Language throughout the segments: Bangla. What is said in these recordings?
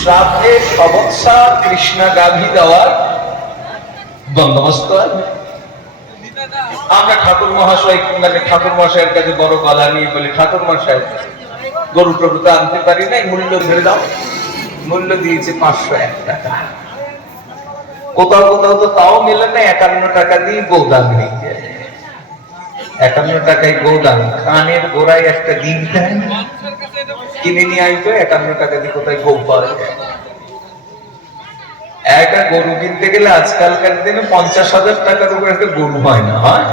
শ্রাদ্ধে সবৎসা কৃষ্ণা গাভী দেওয়ার বন্দোবস্ত আমরা ঠাকুর মহাশয় মানে ঠাকুর মহাশয়ের কাছে বড় গলা নিয়ে বলি, ঠাকুর মহাশয়, গরু টরু তো আনতে পারি নাই, মূল্য ধরে দাও। মূল্য দিয়েছে পাঁচশো এক টাকা। কোথাও কোথাও তো তাও মেলে না, একান্ন টাকা দিয়ে গৌদান নিয়ে একান্ন টাকায় গৌদান কানের গোড়ায় একটা ডিম দেয় কিনে নিয়ে আসতো একান্ন টাকা দিয়ে কোথায় গৌ পাওয়া যায়। একটা গরু কিনতে গেলে আজকালকার দিনে পঞ্চাশ হাজার টাকার উপর একটা গরু হয় না, হয়?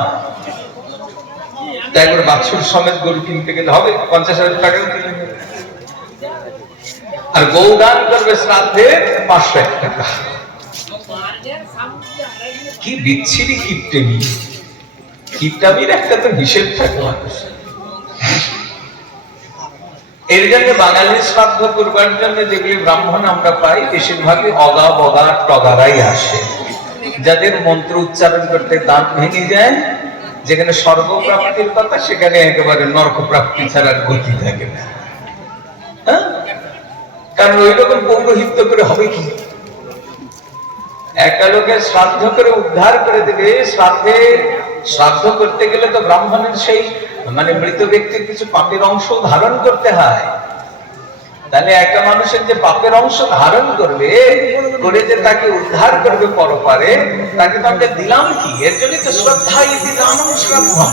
বাছুর সমেত গরু কিনতে গেলে হবে, পঞ্চাশ হাজার টাকা। আর গৌদান করবে শ্রাদ্ধে পাঁচশো এক টাকা। কি বিচ্ছিরি কিপটেমি। কিপটামির একটা তো হিসেব থাকে মানুষের। এর জন্য বাঙালির শ্রাদ্ধ করবার জন্য যেগুলি ব্রাহ্মণ আমরা পাই, বেশিরভাগই অগা বগা টগারাই আসে। যাদের মন্ত্র উচ্চারণ করতে দাঁত ভেঙে যায়, যেখানে স্বর্গপ্রাপ্তির কথা সেখানে একেবারে নরক প্রাপ্তি ছাড়া আর গতি থাকে না। হ্যাঁ? কারণ ওই রকম পৌরোহিত্য করে হবে কি? একটা লোকের শ্রাদ্ধ করে উদ্ধার করে দেবে, শ্রাদ্ধে শ্রাদ্ধ করতে গেলে তো ব্রাহ্মণের সেই মানে মৃত ব্যক্তির কিছু পাপের অংশ ধারণ করতে হয়। তাহলে একটা মানুষের যে পাপের অংশ ধারণ করবে, করে যে তাকে উদ্ধার করবে পরপারে, তাকে তো আমরা দিলাম কি? এর জন্য তো শ্রদ্ধা ইতি দানম শ্রদ্ধম।